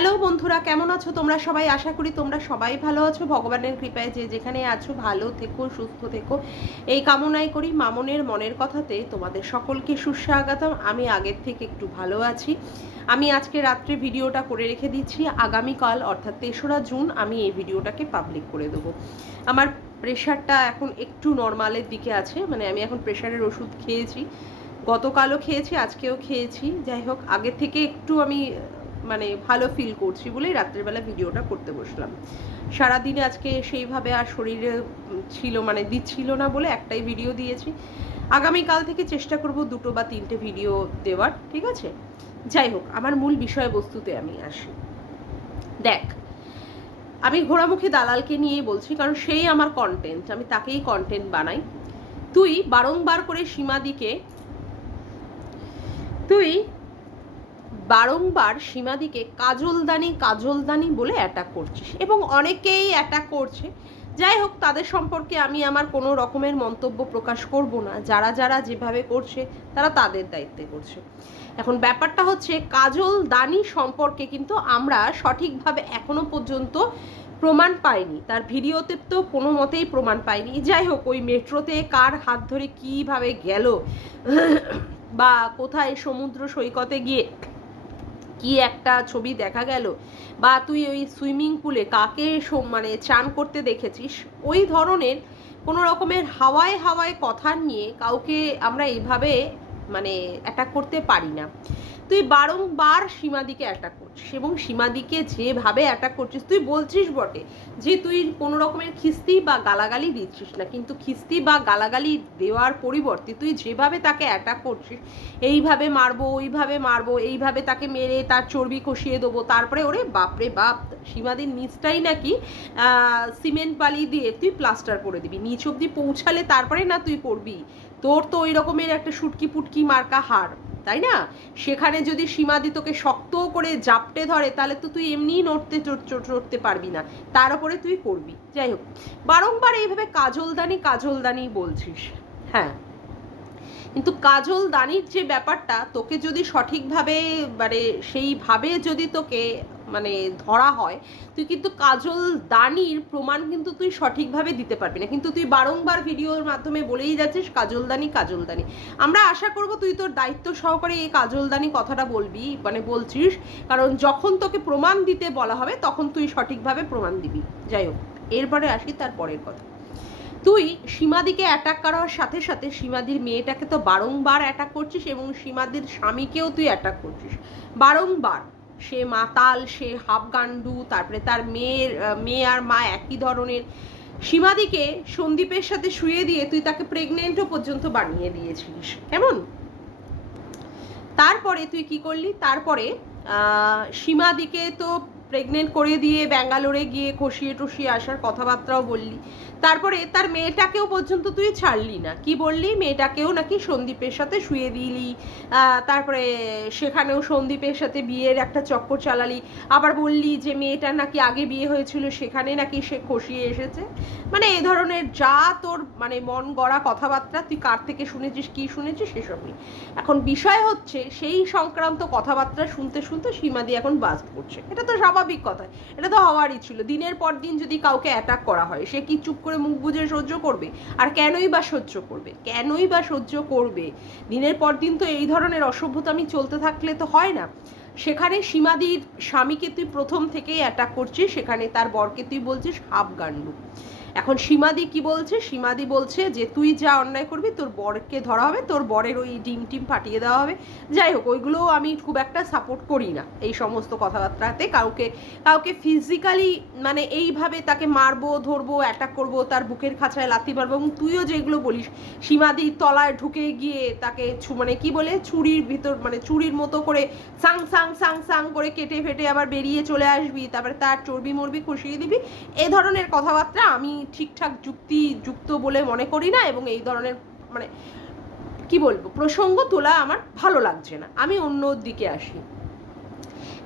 Hello বন্ধুরা, কেমন আছো তোমরা সবাই? আশা করি তোমরা সবাই ভালো আছো। ভগবানের কৃপায় যে যেখানে আছো ভালো থেকো, সুস্থ থেকো, এই কামনাই করি। মামনের মনের কথাতে তোমাদের সকলকে সুস্বাগতম। আমি আগের থেকে একটু ভালো আছি। আমি আজকে রাত্রে ভিডিওটা করে রেখে দিচ্ছি। আগামীকাল অর্থাৎ 3রা জুন আমি এই ভিডিওটাকে পাবলিক করে দেবো। আমার প্রেশারটা এখন একটু নর্মালের দিকে আছে, মানে আমি এখন প্রেশারের ওষুধ খেয়েছি, গতকালও খেয়েছি, আজকেও খেয়েছি। যাই হোক, আগের থেকে একটু আমি মানে ভালো ফিল করছি বলেই রাত্রেবেলা ভিডিওটা করতে বসলাম। সারাদিনে আজকে সেইভাবে আর শরীরে ছিল মানে দিচ্ছিল না বলে একটাই ভিডিও দিয়েছি। আগামীকাল থেকে চেষ্টা করব 2 বা 3টে ভিডিও দেওয়ার, ঠিক আছে? যাই হোক, আমার মূল বিষয়বস্তুতে আমি আসি। দেখ, আমি ঘোড়ামুখী দালালকে নিয়েই বলছি, কারণ সেই আমার কন্টেন্ট, আমি তাকেই কন্টেন্ট বানাই। তুই বারংবার করে সীমাদিকে কাজলদানি বলে অ্যাটাক করছিস, এবং অনেকেই অ্যাটাক করছে। যাই হোক, তাদের সম্পর্কে আমি আমার কোনো রকমের মন্তব্য প্রকাশ করব না। যারা যারা যেভাবে করছে তারা তাদের দায়িত্বে করছে। এখন ব্যাপারটা হচ্ছে, কাজলদানি সম্পর্কে কিন্তু আমরা সঠিকভাবে এখনো পর্যন্ত প্রমাণ পাইনি, তার ভিডিওতে তো কোনো মতেই প্রমাণ পাইনি। যাই হোক, ওই মেট্রোতে কার হাত ধরে কিভাবে গেল বা কোথায় সমুদ্র সৈকতে গিয়ে কি একটা ছবি দেখা গেল, বা তুই ওই সুইমিং পুলে কাকে মানে চান করতে দেখেছিস, ওই ধরনের কোনো রকমের হাওয়ায় হাওয়ায় কথা নিয়ে কাউকে আমরা এইভাবে মানে অ্যাটাক করতে পারি না। তুই বারংবার সীমাদিকে অ্যাটাক করছিস, এবং সীমাদিকে যেভাবে অ্যাটাক করছিস, তুই বলছিস বটে যে তুই কোনো রকমের খিস্তি বা গালাগালি দিচ্ছিস না, কিন্তু খিস্তি বা গালাগালি দেওয়ার পরিবর্তে তুই যেভাবে তাকে অ্যাটাক করছিস, এইভাবে মারবো, ওইভাবে মারবো, এইভাবে তাকে মেরে তার চর্বি কষিয়ে দেবো, তারপরে ওরে বাপরে বাপ, সীমাদির নিচটাই নাকি সিমেন্ট বালি দিয়ে তুই প্লাস্টার করে দিবি, নিচ অব্দি পৌঁছালে তারপরে না তুই করবি। তোর তো ওই রকমের একটা শুটকি পুটকি মার্কা হাড়, তাই না? সেখানে যদি সীমাদি তোকে শক্ত করে জাপটে ধরে, তাহলে তো তুই এমনিই চড়তে পারবি না, তার উপরে তুই করবি। যাই হোক, বারংবার এইভাবে কাজলদানি বলছিস। হ্যাঁ, কিন্তু কাজলদানির যে ব্যাপারটা, তোকে যদি সঠিকভাবে মানে সেইভাবে যদি তোকে মানে ধরা হয়, তুই কিন্তু কাজলদানির প্রমাণ কিন্তু তুই সঠিকভাবে দিতে পারবি না। কিন্তু তুই বারংবার ভিডিওর মাধ্যমে বলেই যাচ্ছিস কাজলদানি। আমরা আশা করব তুই তোর দায়িত্ব সহকারে এই কাজলদানি কথাটা বলবি, মানে বলছিস, কারণ যখন তোকে প্রমাণ দিতে বলা হবে তখন তুই সঠিকভাবে প্রমাণ দিবি। যাই হোক, এরপরে আসি তার পরের কথা। তুই সীমাদিকে অ্যাটাক করার সাথে সাথে সীমাদির মেয়েটাকে তো বারংবার অ্যাটাক করছিস, এবং সীমাদির স্বামীকেও তুই অ্যাটাক করছিস বারংবার। সে মাতাল, সে হাফগান্ডু, তারপরে তার মেয়ে আর মা একই ধরনের। সীমাদিকে সন্দীপের সাথে শুয়ে দিয়ে তুই তাকে প্রেগনেন্টও পর্যন্ত বানিয়ে দিয়েছিলিস, কেমন? তারপরে তুই কি করলি? তারপরে সীমাদিকে তো প্রেগনেন্ট করে দিয়ে ব্যাঙ্গালোরে গিয়ে খসিয়ে টসিয়ে আসার কথাবার্তাও বললি। তারপরে তার মেয়েটাকেও পর্যন্ত তুই ছাড়লি না, কি বললি? মেয়েটাকেও নাকি সন্দীপের সাথে শুয়ে দিলি, তারপরে সেখানেও সন্দীপের সাথে বিয়ের একটা চক্কর চালালি। আবার বললি যে মেয়েটার নাকি আগে বিয়ে হয়েছিল, সেখানে নাকি সে খসিয়ে এসেছে। মানে এ ধরনের যা তোর মানে মন গড়া কথাবার্তা, তুই কার থেকে শুনেছিস, কি শুনেছিস, সেসব নিয়ে। এখন বিষয় হচ্ছে, সেই সংক্রান্ত কথাবার্তা শুনতে শুনতে সীমাদি এখন বাজ করছে। এটা তো স্বাভাবিক কথা, এটা তো হওয়ারই ছিল। দিনের পর দিন যদি কাউকে অ্যাটাক করা হয়, সে কি চুপ করে মুখ বুজে সহ্য করবে? আর কেনই বা সহ্য করবে? দিনের পর দিন তো এই ধরনের অসভ্যতামি চলতে থাকলে তো হয় না। সেখানে সীমাদির স্বামীকে তুই প্রথম থেকেই অ্যাটাক করছিস, সেখানে তার বরকে তুই বলছিস হাফগান্ডু। এখন সীমাদি কি বলছে? সীমাদি বলছে যে তুই যা অন্যায় করবি তোর বরকে ধরা হবে, তোর বরের ওই ডিম ফাটিয়ে দেওয়া হবে। যাই হোক, ওইগুলো আমি খুব একটা সাপোর্ট করি না, এই সমস্ত কথাবার্তাতে কাউকে ফিজিক্যালি মানে এইভাবে তাকে মারবো, ধরবো, অ্যাটাক করবো, তার বুকের খাঁচায় লাথি মারবো। এবং তুইও যেগুলো বলিস, সীমাদির তলায় ঢুকে গিয়ে তাকে মানে কি বলে, চুরির ভিতর মানে চুরির মতো করে সাং সাং সাং সাং করে কেটে ফেটে আবার বেরিয়ে চলে আসবি, তারপরে তার চর্বি মরবি খসিয়ে দিবি, এ ধরনের কথাবার্তা আমি ঠিকঠাক যুক্ত বলে মনে করি না। এবং এই ধরনের মানে কি বলবো, প্রসঙ্গ তোলা আমার ভালো লাগছে না। আমি অন্য দিকে আসি।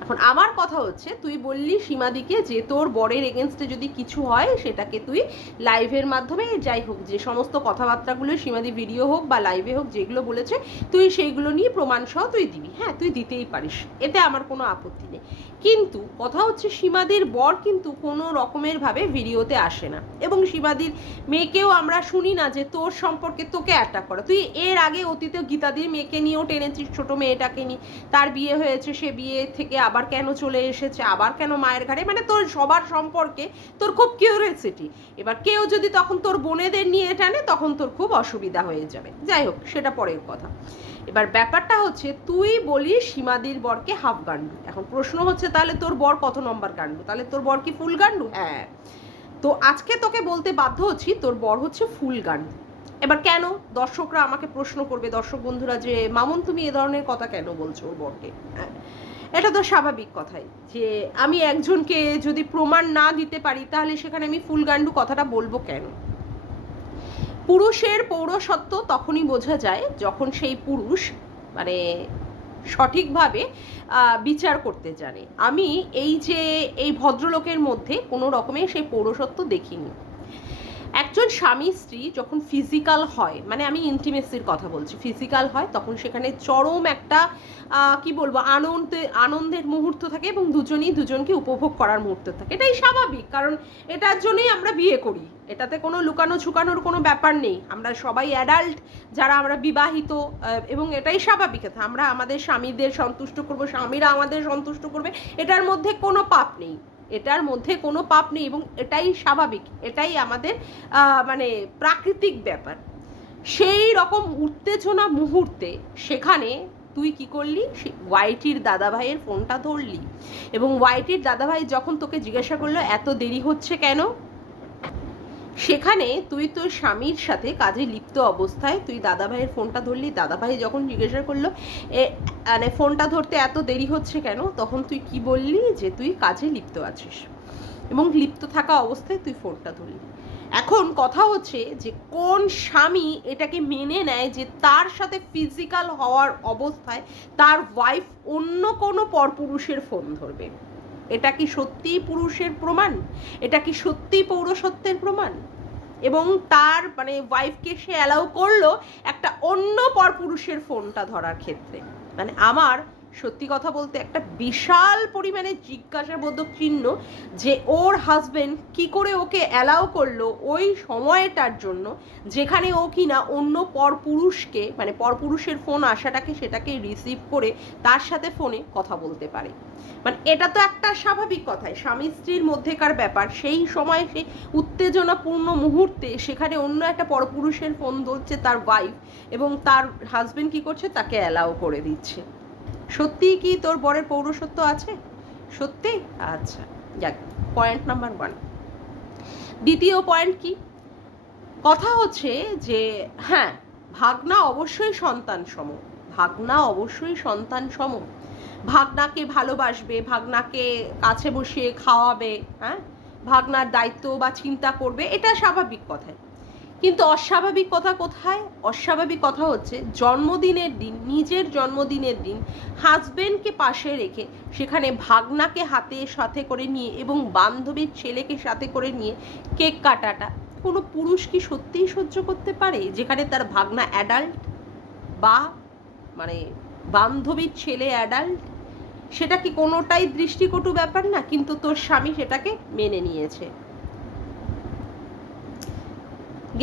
এখন আমার কথা হচ্ছে, তুই বললি সীমাদিকে যে তোর বরের এগেনস্টে যদি কিছু হয় সেটাকে তুই লাইভের মাধ্যমে, যাই হোক যে সমস্ত কথাবার্তাগুলো সীমাদি ভিডিও হোক বা লাইভে হোক যেগুলো বলেছে তুই সেইগুলো নিয়ে প্রমাণ সহ তুই দিবি। হ্যাঁ, তুই দিতেই পারিস, এতে আমার কোনো আপত্তি নেই। কিন্তু কথা হচ্ছে সীমাদির বর কিন্তু কোনো রকমের ভাবে ভিডিওতে আসে না, এবং সীমাদির মেয়েকেও আমরা শুনি না যে তোর সম্পর্কে তোকে অ্যাটাক করা। তুই এর আগে অতীতে গীতাদির মেয়েকে নিয়েও টেনেছিস, ছোট মেয়েটাকে নিয়ে, তার বিয়ে হয়েছে, সে বিয়ে থেকে আবার কেন চলে এসেছে, আবার কেন মায়ের ঘাড়ে, মানে তোর সবার সম্পর্কে তোর খুব কিউরিয়াসিটি। এবার কেউ যদি তখন তোর বোনেদের নিয়ে টানে তখন তোর খুব অসুবিধা হয়ে যাবে। যাই হোক, সেটা পরের কথা। এবার ব্যাপারটা হচ্ছে, তুই বলিস সীমাদির বরকে হাফ গান্ডু। এখন প্রশ্ন হচ্ছে, তাহলে তোর বর কত নম্বর গান্ডু? তাহলে তোর বর কি ফুল গান্ডু? হ্যাঁ, তো আজকে তোকে বলতে বাধ্য হচ্ছি তোর বর হচ্ছে ফুল গান্ডু। এবার কেন? দর্শকরা আমাকে প্রশ্ন করবে, দর্শক বন্ধুরা, যে মামুন তুমি এ ধরনের কথা কেন বলছো ওর বরকে? হ্যাঁ, এটা তো স্বাভাবিক কথাই, যে আমি একজনকে যদি প্রমাণ না দিতে পারি তাহলে সেখানে আমি ফুল গান্ডু কথাটা বলবো কেন? পুরুষের পৌরসত্ব তখনই বোঝা যায় যখন সেই পুরুষ মানে সঠিকভাবে বিচার করতে জানে। আমি এই যে এই ভদ্রলোকের মধ্যে কোনো রকমের সেই পৌরসত্ব দেখিনি। একজন স্বামী স্ত্রী যখন ফিজিক্যাল হয়, মানে আমি ইন্টিমেসির কথা বলছি, ফিজিক্যাল হয়, তখন সেখানে চরম একটা কি বলবো, আনন্দের মুহূর্ত থাকে, এবং দুজনই দুজনকে উপভোগ করার মুহূর্ত থাকে। এটাই স্বাভাবিক, কারণ এটার জন্যই আমরা বিয়ে করি। এটাতে কোনো লুকানো ছুকানোর কোনো ব্যাপার নেই। আমরা সবাই অ্যাডাল্ট যারা আমরা বিবাহিত, এবং এটাই স্বাভাবিক কথা। আমরা আমাদের স্বামীদের সন্তুষ্ট করবো, স্বামীরা আমাদের সন্তুষ্ট করবে, এটার মধ্যে কোনো পাপ নেই, এটার মধ্যে কোনো পাপ নেই, এবং এটাই স্বাভাবিক, এটাই আমাদের মানে প্রাকৃতিক ব্যাপার। সেই রকম উত্তেজনা মুহূর্তে সেখানে তুই কি করলি? ওয়াইটির দাদাভাইয়ের ফোনটা ধরলি, এবং ওয়াইটির দাদাভাই যখন তোকে জিজ্ঞাসা করলো এত দেরি হচ্ছে কেন, সেখানে তুই তোর স্বামীর সাথে কাজে লিপ্ত অবস্থায় তুই দাদাভাইয়ের ফোনটা ধরলি। দাদাভাই যখন জিজ্ঞাসা করলো মানে ফোনটা ধরতে এত দেরি হচ্ছে কেন, তখন তুই কি বললি? যে তুই কাজে লিপ্ত আছিস, এবং লিপ্ত থাকা অবস্থায় তুই ফোনটা ধরলি। এখন কথা হচ্ছে যে কোন স্বামী এটাকে মেনে নেয় যে তার সাথে ফিজিক্যাল হওয়ার অবস্থায় তার ওয়াইফ অন্য কোনো পরপুরুষের ফোন ধরবে? এটা কি সত্যিই পুরুষের প্রমাণ? এটা কি সত্যিই পৌরসত্বের প্রমাণ? এবং তার মানে ওয়াইফকে সে অ্যালাউ করলো একটা অন্য পরপুরুষের ফোনটা ধরার ক্ষেত্রে। মানে আমার সত্যি কথা বলতে একটা বিশাল পরিমাণে জিজ্ঞাসাবোধক চিহ্ন, যে ওর হাজবেন্ড কি করে ওকে অ্যালাউ করলো ওই সময়টার জন্য, যেখানে ও কিনা অন্য পরপুরুষকে মানে পরপুরুষের ফোন আসাটাকে সেটাকে রিসিভ করে তার সাথে ফোনে কথা বলতে পারে। মানে এটা তো একটা স্বাভাবিক কথাই, স্বামী স্ত্রীর মধ্যেকার ব্যাপার। সেই সময় সেই উত্তেজনাপূর্ণ মুহূর্তে সেখানে অন্য একটা পরপুরুষের ফোন ধরছে তার ওয়াইফ, এবং তার হাজবেন্ড কি করছে? তাকে অ্যালাউ করে দিচ্ছে। সত্যিই কি তোর বরের পৌরসত্ব আছে? সত্যি? আচ্ছা, যাক, পয়েন্ট নাম্বার 1। দ্বিতীয় পয়েন্ট কি? কথা হচ্ছে যে হ্যাঁ, ভাগনা অবশ্যই সন্তান সম, ভাগনা অবশ্যই সন্তান সম, ভাগনাকে ভালোবাসবে, ভাগনাকে কাছে বসিয়ে খাওয়াবে, হ্যাঁ, ভাগনার দায়িত্ব বা চিন্তা করবে, এটা স্বাভাবিক কথাই। কিন্তু অস্বাভাবিক কথা কোথায়? অস্বাভাবিক কথা হচ্ছে জন্মদিনের দিন, নিজের জন্মদিনের দিন হাজবেন্ডকে পাশে রেখে সেখানে ভাগনাকে হাতে সাথে করে নিয়ে এবং বান্ধবীর ছেলেকে সাথে করে নিয়ে কেক কাটাটা কোনো পুরুষ কি সত্যিই সহ্য করতে পারে? যেখানে তার ভাগনা অ্যাডাল্ট বা মানে বান্ধবীর ছেলে অ্যাডাল্ট, সেটা কি কোনোটাই দৃষ্টিকটু ব্যাপার না? কিন্তু তোর স্বামী সেটাকে মেনে নিয়েছে।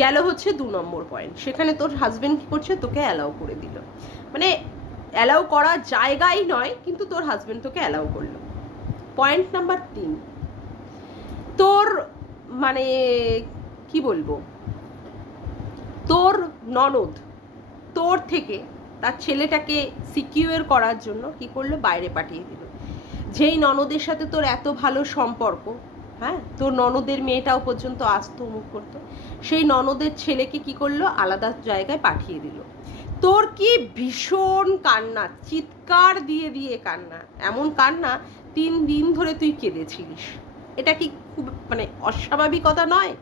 গেল হচ্ছে 2 নম্বর পয়েন্ট, সেখানে তোর হাজবেন্ড কি করছে? তোকে অ্যালাউ করে দিল, মানে অ্যালাউ করা জায়গাই নয়, কিন্তু তোর হাজবেন্ড তোকে অ্যালাউ করলো। পয়েন্ট নাম্বার 3, তোর মানে কি বলবো, তোর ননদ তোর থেকে তার ছেলেটাকে সিকিউর করার জন্য কি করলো? বাইরে পাঠিয়ে দিল। যেই ননদের সাথে তোর এত ভালো সম্পর্ক, হ্যাঁ, তোর ননদের মেয়েটাও পর্যন্ত আসতো, মুখ করতো, সেই ননদের ছেলেকে কি করলো? আলাদা জায়গায় পাঠিয়ে দিল। তোর কি ভীষণ কান্না, চিৎকার দিয়ে দিয়ে কান্না, এমন কান্না 3 দিন ধরে তুই কেঁদেছিলিস। এটা কি খুব মানে অস্বাভাবিকতা নয়?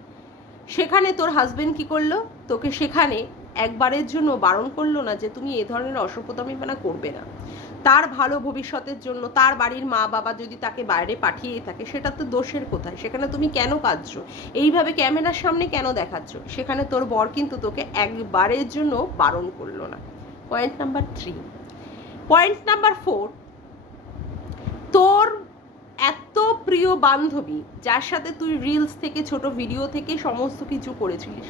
সেখানে তোর হাজবেন্ড কি করলো? তোকে সেখানে একবারের জন্য বারণ করলো না যে তুমি এ ধরনের অসভ্যতামিপনা করবে না। তার ভালো ভবিষ্যতের জন্য তার বাড়ির মা বাবা যদি তাকে বাইরে পাঠিয়ে থাকে, সেটা তো দোষের কোথায়? সেখানে তুমি কেন কাঁদছো? এইভাবে ক্যামেরার সামনে কেন দেখাচ্ছ? সেখানে তোর বর কিন্তু তোকে একবারের জন্য বারণ করলো না। Point number 3। পয়েন্ট নাম্বার 4, তোর এত প্রিয় বান্ধবী যার সাথে তুই রিলস থেকে ছোট ভিডিও থেকে সমস্ত কিছু করেছিলিস,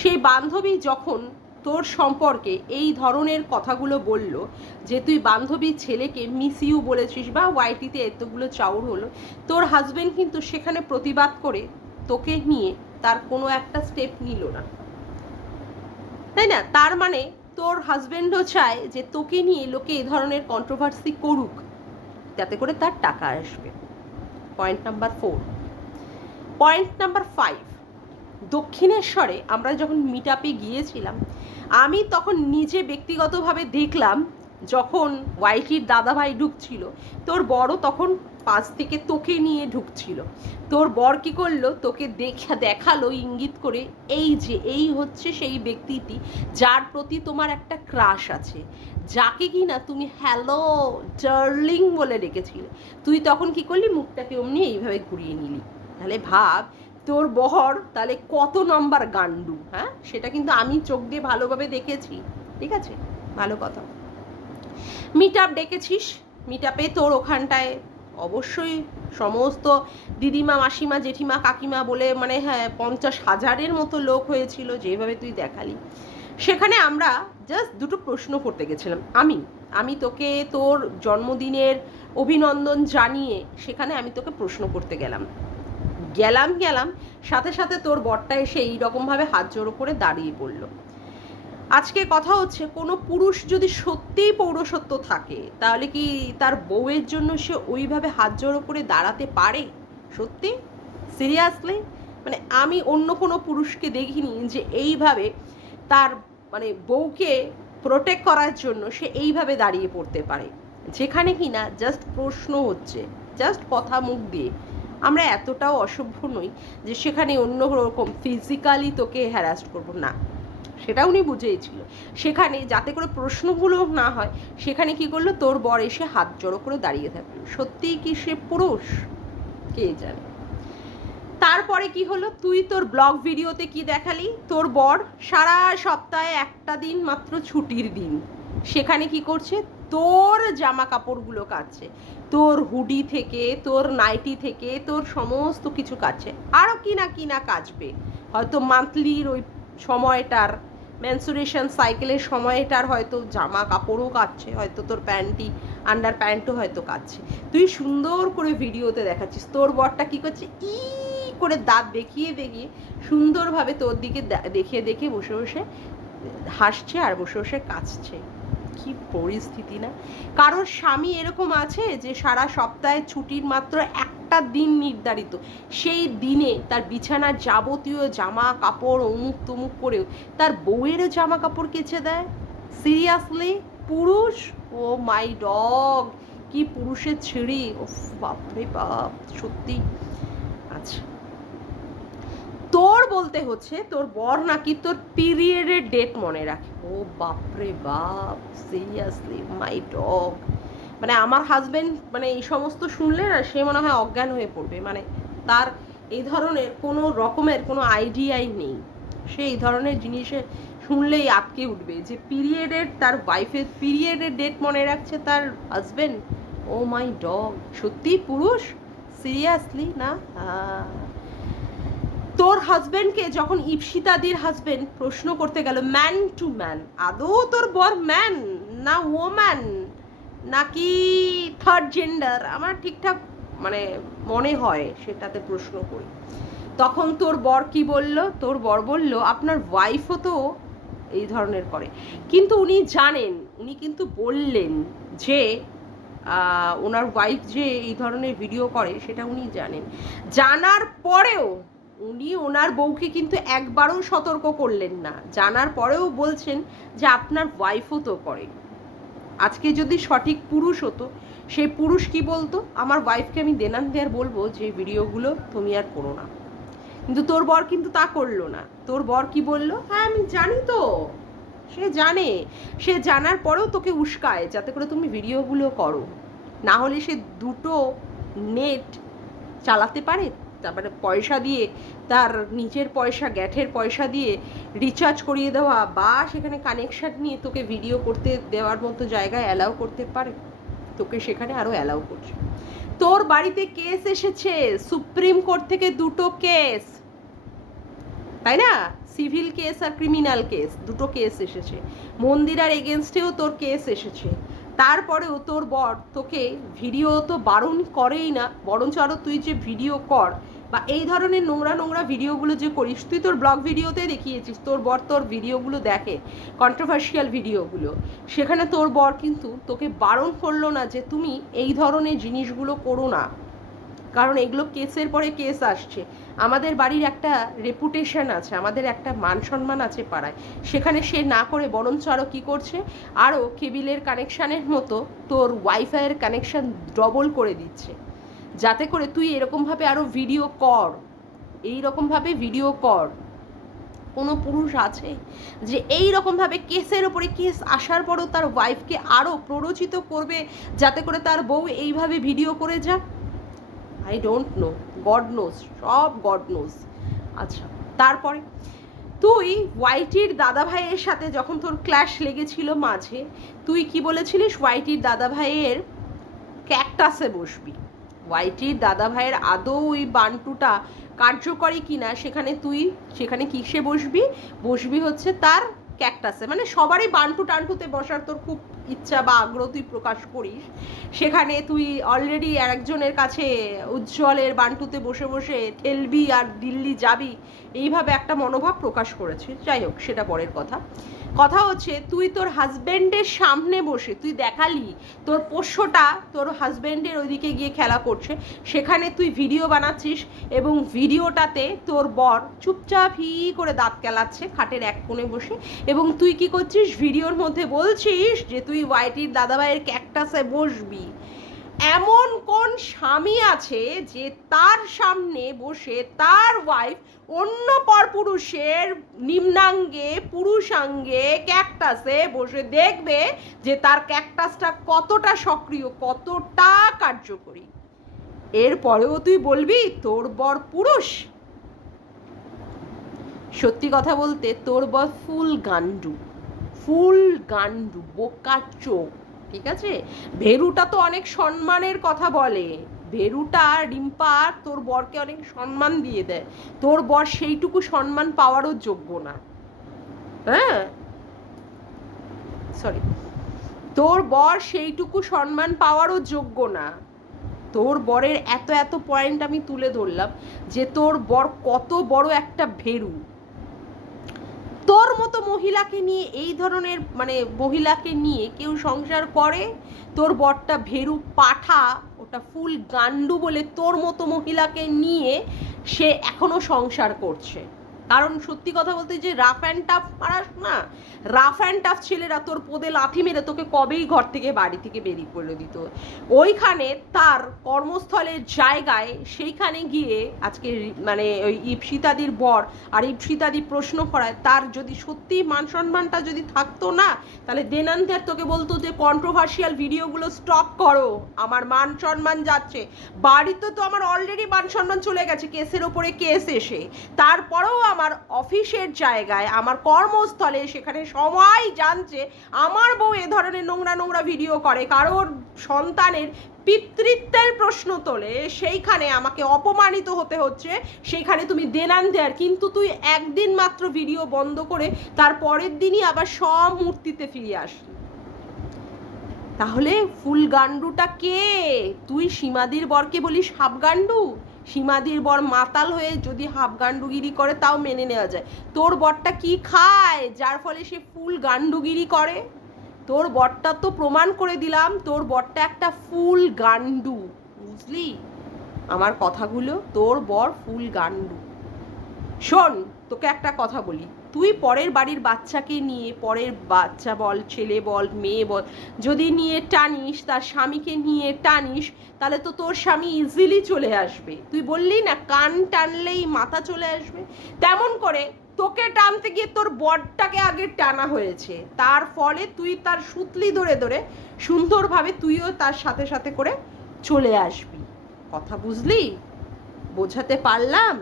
সেই বান্ধবী যখন তোর সম্পর্কে এই ধরনের কথাগুলো বলল, যে তুই বান্ধবীর ছেলেকে মিস ইউ বলেছিস বা ওয়াইটিতে এতগুলো চাউর হলো, তোর হাজবেন্ড কিন্তু সেখানে প্রতিবাদ করে তোকে নিয়ে তার কোনো একটা স্টেপ নিল না, তাই না? তার মানে তোর হাজবেন্ডও চায় যে তোকে নিয়ে লোকে এই ধরনের কন্ট্রোভার্সি করুক, যাতে করে তার টাকা আসবে। Point number 4। পয়েন্ট নাম্বার 5, দক্ষিণেশ্বরে আমরা যখন মিট আপে গিয়েছিলাম, আমি তখন নিজে ব্যক্তিগতভাবে দেখলাম, যখন ওয়াইটির দাদাভাই ঢুকছিল, তোর বড় তখন পাশ থেকে তোকে নিয়ে ঢুকছিল। তোর বর কি করলো, তোকে দেখালো ইঙ্গিত করে, এই যে এই হচ্ছে সেই ব্যক্তিটি যার প্রতি তোমার একটা ক্রাশ আছে, যাকে কি না তুমি হ্যালো ডার্লিং বলে ডেকেছিলে। তুই তখন কি করলি, মুখটাকে অমনি এইভাবে ঘুরিয়ে নিলি। তাহলে ভাব তোর বহর তাহলে কত নম্বর গান্ডু। হ্যাঁ, সেটা কিন্তু আমি চোখ দিয়ে ভালোভাবে দেখেছি, ঠিক আছে? ভালো কথা। মিট আপ ডেকেছিস, মিট আপে তোর ওখানটায় অবশ্যই সমস্ত দিদিমা মাসিমা জেঠিমা কাকিমা বলে মানে হ্যাঁ 50,000-এর মতো লোক হয়েছিল, যেভাবে তুই দেখালি। সেখানে আমরা জাস্ট দুটো প্রশ্ন করতে গেছিলাম। আমি তোকে তোর জন্মদিনের অভিনন্দন জানিয়ে সেখানে আমি তোকে প্রশ্ন করতে গেলাম, সাথে সাথে তোর বরটা এসে এইরকমভাবে হাত জোড়ো করে দাঁড়িয়ে পড়লো। আজকে কথা হচ্ছে, কোনো পুরুষ যদি সত্যিই পৌরসত্ব থাকে, তাহলে কি তার বউয়ের জন্য সে ওইভাবে হাত জোড়ো করে দাঁড়াতে পারে? সত্যি সিরিয়াসলি, মানে আমি অন্য কোনো পুরুষকে দেখিনি যে এইভাবে তার মানে বউকে প্রোটেক্ট করার জন্য সে এইভাবে দাঁড়িয়ে পড়তে পারে, যেখানে কি না জাস্ট প্রশ্ন হচ্ছে, জাস্ট কথা মুখ দিয়ে। আমরা এতটাও অসভ্য নই যে সেখানে অন্য রকম ফিজিক্যালি তোকে হ্যারাস্ট করবো না, সেটা উনি বুঝেইছিল। সেখানে যাতে করে প্রশ্নগুলো না হয়, সেখানে কি করলো, তোর বর এসে হাত জড়ো করে দাঁড়িয়ে থাকলো। সত্যিই কি সে পুরুষ? কে জানে। তারপরে কি হলো, তুই তোর ব্লগ ভিডিওতে কি দেখালি, তোর বর সারা সপ্তাহে একটা দিন মাত্র ছুটির দিন, সেখানে কি করছে, তোর জামা কাপড়গুলো কাচ্ছে, তোর হুডি থেকে তোর নাইটি থেকে তোর সমস্ত কিছু কাচ্ছে, আরও কি না কাচবে, হয়তো মান্থলির ওই সময়টার মেনসুরেশন সাইকেলের সময়টার হয়তো জামা কাপড়ও কাচ্ছে, হয়তো তোর প্যান্টি আন্ডার প্যান্টও হয়তো কাচ্ছে। তুই সুন্দর করে ভিডিওতে দেখাচ্ছিস, তোর বরটা কি করছে, করে দাঁত দেখিয়ে সুন্দরভাবে তোর দিকে দেখিয়ে বসে বসে হাসছে আর বসে বসে কাঁদছে। কি পরিস্থিতি না! কারোর স্বামী এরকম আছে যে সারা সপ্তাহে ছুটির মাত্র একটা দিন নির্ধারিত, সেই দিনে তার বিছানার যাবতীয় জামা কাপড় অমুক তমুক করেও তার বউয়েরও জামা কাপড় কেচে দেয়? সিরিয়াসলি পুরুষ? ও মাই ডগ, কি পুরুষের ছিঁড়ি! ওফ বাপরে বাপ, সত্যি। আচ্ছা, তোর বলতে হচ্ছে তোর বর নাকি তোর পিরিয়ডের ডেট মনে রাখে। ও বাপরে বাপ, সিরিয়াসলি মাই ডগ। মানে আমার হাজবেন্ড মানে এই সমস্ত শুনলে না সে মনে হয় অজ্ঞান হয়ে পড়বে, মানে তার এই ধরনের কোনো রকমের কোনো আইডিয়াই নেই। সে এই ধরনের জিনিসে শুনলেই আটকে উঠবে যে পিরিয়ডের, তার ওয়াইফের পিরিয়ডের ডেট মনে রাখছে তার হাজবেন্ড। ও মাই ডগ, সত্যি পুরুষ? সিরিয়াসলি না? তোর হাজবেন্ডকে যখন ইপসিতাদির হাজবেন্ড প্রশ্ন করতে গেল ম্যান টু ম্যান, আদৌ তোর বর ম্যান না ওম্যান নাকি থার্ড জেন্ডার, আমার ঠিকঠাক মানে মনে হয় সেটাতে প্রশ্ন করি, তখন তোর বর কি বলল? তোর বর বলল আপনার ওয়াইফও তো এই ধরনের করে। কিন্তু উনি জানেন, উনি কিন্তু বললেন যে ওনার ওয়াইফ যে এই ধরনের ভিডিও করে সেটা উনি জানেন। জানার পরেও উনি ওনার বউকে কিন্তু একবারও সতর্ক করলেন না, জানার পরেও বলছেন যে আপনার ওয়াইফও তো করে। আজকে যদি সঠিক পুরুষ হতো, সেই পুরুষ কি বলতো, আমার ওয়াইফকে আমি দেনান দেয়ার বলবো যে ভিডিওগুলো তুমি আর করো না। কিন্তু তোর বর কিন্তু তা করলো না। তোর বর কি বললো, হ্যাঁ আমি জানি তো, সে জানে, সে জানার পরেও তোকে উস্কায় যাতে করে তুমি ভিডিওগুলো করো। না হলে সে দুটো নেট চালাতে পারে, তারপরে পয়সা দিয়ে, তার নিজের পয়সা, গ্যাঠের পয়সা দিয়ে রিচার্জ করিয়ে দেওয়া বা সেখানে কানেকশান নিয়ে তোকে ভিডিও করতে দেওয়ার মতো জায়গায় অ্যালাউ করতে পারে, তোকে সেখানে আরও অ্যালাউ করছে। তোর বাড়িতে কেস এসেছে সুপ্রিম কোর্ট থেকে, দুটো কেস, তাই না? সিভিল কেস আর ক্রিমিনাল কেস, দুটো কেস এসেছে। মন্দিরার এগেনস্টেও তোর কেস এসেছে। তারপরেও তোর বর তোকে ভিডিও তো বারণ করেই না, বরঞ্চ আরও তুই যে ভিডিও কর বা এই ধরনের নোংরা নোংরা ভিডিওগুলো যে করিস, তুই তোর ব্লগ ভিডিওতে দেখিয়েছিস তোর বর তোর ভিডিওগুলো দেখে, কন্ট্রোভার্সিয়াল ভিডিওগুলো, সেখানে তোর বর কিন্তু তোকে বারণ করলো না যে তুমি এই ধরনের জিনিসগুলো করো না, কারণ এগুলো কেসের পরে কেস আসছে। আমাদের বাড়ির একটা রেপুটেশন আছে, আমাদের একটা মান সম্মান আছে পাড়ায়, সেখানে সে না করে বরঞ্চ আরও কী করছে, আরও কেবিলের কানেকশানের মতো তোর ওয়াইফাইয়ের কানেকশান ডবল করে দিচ্ছে, যাতে করে তুই এরকমভাবে আরও ভিডিও কর, এই রকমভাবে ভিডিও কর। কোনো পুরুষ আছে যে এই রকমভাবে কেসের ওপরে কেস আসার পরও তার ওয়াইফকে আরও প্ররোচিত করবে যাতে করে তার বউ এইভাবে ভিডিও করে যাক? I don't know, god nose, সব গড নোজ। আচ্ছা, তারপরে তুই ওয়াইটির দাদা ভাইয়ের সাথে যখন তোর ক্ল্যাশ লেগেছিল মাঝে, তুই কি বলেছিলিস? ওয়াইটির দাদা ভাইয়ের ক্যাকটাসে বসবি। ওয়াইটির দাদা ভাইয়ের আদৌ ওই বান্টুটা কার্যকরী কিনা সেখানে কিসে বসবি? বসবি হচ্ছে তার ক্যাকটাসে, মানে সবারই বান্টু টান্টুতে বসার তোর খুব ইচ্ছা বা আগ্রহ তুই প্রকাশ করিস, সেখানে তুই অলরেডি আরেকজনের কাছে উজ্জ্বলের বান্টুতে বসে বসে ঠেলবি আর দিল্লি যাবি, এইভাবে একটা মনোভাব প্রকাশ করেছিস। যাই হোক, সেটা পরের কথা। কথা হচ্ছে তুই তোর হাজব্যান্ডের সামনে বসে তুই দেখালি তোর পোষ্যটা তোর হাজব্যান্ডের ওইদিকে গিয়ে খেলা করছে, সেখানে তুই ভিডিও বানাচ্ছিস এবং ভিডিওটাতে তোর বর চুপচাপ হি করে দাঁত কেলাচ্ছে খাটের এক কোণে বসে, এবং তুই কি করছিস? ভিডিওর মধ্যে বলছিস যে তুই ওয়াইটির দাদাভাইয়ের ক্যাকটাসে বসবি। এমন কোন স্বামী আছে যে তার সামনে বসে তার ওয়াইফ অন্য পরপুরুষের নিম্নাঙ্গে পুরুষাঙ্গে ক্যাকটাসে বসে দেখবে যে তার ক্যাকটাসটা কতটা সক্রিয়, কতটা কার্যকরী? এরপরেও তুই বলবি তোর বর পুরুষ? সত্যি কথা বলতে তোর বর ফুল গান্ডু, বোকা চোখ, ঠিক আছে? ভেরুটা তো অনেক সম্মানের কথা বলে, ভেরুটা রিম্পা তোর বরকে অনেক সম্মান দিয়ে দেয়, তোর বর সেইটুকু সম্মান পাওয়ারও যোগ্য না। হ্যাঁ, সরি, তোর বর সেইটুকু সম্মান পাওয়ারও যোগ্য না। তোর বরের এত এত পয়েন্ট আমি তুলে ধরলাম যে তোর বর কত বড় একটা ভেরু। তোর মতো মহিলাকে নিয়ে, এই ধরনের মানে মহিলাকে নিয়ে কেউ সংসার করে? তোর বরটা ভেরু পাঠা, ওটা ফুল গান্ডু বলে তোর মতো মহিলাকে নিয়ে সে এখনো সংসার করছে। কারণ সত্যি কথা বলতে যে রাফ অ্যান্ড টাফ পারাস না, রাফ অ্যান্ড টাফ ছেলেরা তোর পোদে লাথি মেরে তোকে কবেই ঘর থেকে বাড়ি থেকে বেরিয়ে করে দিত। ওইখানে তার কর্মস্থলের জায়গায় সেইখানে গিয়ে আজকে মানে ওই ইপসিতাদির বর আর ইপসিতাদি প্রশ্ন করায়, তার যদি সত্যি মান সম্মানটা যদি থাকতো না, তাহলে দেনান্তের তোকে বলতো যে কন্ট্রোভার্সিয়াল ভিডিওগুলো স্টপ করো, আমার মান সম্মান যাচ্ছে। বাড়িতে তো আমার অলরেডি মান সম্মান চলে গেছে কেসের ওপরে কেস এসে, তারপরেও আমার অফিসের জায়গায়, আমার কর্মস্থলে, সেখানে সবাই জানছে আমার বউ এ ধরনের নোংরা নোংরা ভিডিও করে, কারোর সন্তানের পিতৃত্বের প্রশ্ন তোলে, সেইখানে আমাকে অপমানিত হতে হচ্ছে, সেইখানে তুমি দেনান দেয়ার, কিন্তু তুই একদিন মাত্র ভিডিও বন্ধ করে তার পরের দিনই আবার সব মূর্তিতে ফিরে আসলি। তাহলে ফুল গান্ডুটা কে? তুই সীমাদির বরকে বলিস হাফ গান্ডু? সীমাদির বর মাতাল হয়ে যদি হাফ গান্ডুগিরি করে তাও মেনে নেওয়া যায়। তোর বরটা কি খায় যার ফলে সে ফুল গান্ডুগিরি করে? তোর বরটা তো প্রমাণ করে দিলাম, তোর বরটা একটা ফুল গান্ডু, বুঝলি আমার কথাগুলো? তোর বর ফুল গান্ডু। শোন, তোকে একটা কথা বলি, তুই পরের বাড়ির বাচ্চাকে নিয়ে, পরের বাচ্চা বল, ছেলে বল, মেয়ে বল, যদি নিয়ে টানিস, তার স্বামীকে নিয়ে টানিস, তাহলে তো তোর স্বামী ইজিলি চলে আসবে। তুই বললি না কান টানলেই মাথা চলে আসবে, তেমন করে তোকে টানতে গিয়ে তোর বরটাকে আগে টানা হয়েছে, তার ফলে তুই তার সুতলি ধরে ধরে সুন্দরভাবে তুইও তার সাথে সাথে করে চলে আসবি। কথা বুঝলি? বোঝাতে পারলাম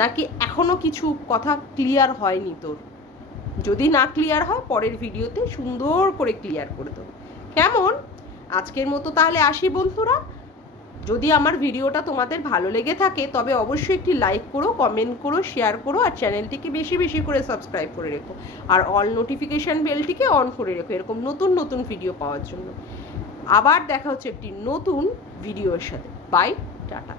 নাকি এখনো কিছু কথা ক্লিয়ার হয়নি তোর? যদি না ক্লিয়ার হয় পরের ভিডিওতে সুন্দর করে ক্লিয়ার করে দেবো। কেমন? আজকের মতো তাহলে আসি বন্ধুরা। যদি আমার ভিডিওটা তোমাদের ভালো লেগে থাকে তবে অবশ্যই একটি লাইক করো, কমেন্ট করো, শেয়ার করো, আর চ্যানেলটিকে বেশি বেশি করে সাবস্ক্রাইব করে রেখো, আর অল নোটিফিকেশান বেলটিকে অন করে রেখো এরকম নতুন নতুন ভিডিও পাওয়ার জন্য। আবার দেখা হচ্ছে একটি নতুন ভিডিওর সাথে। Bye, tata.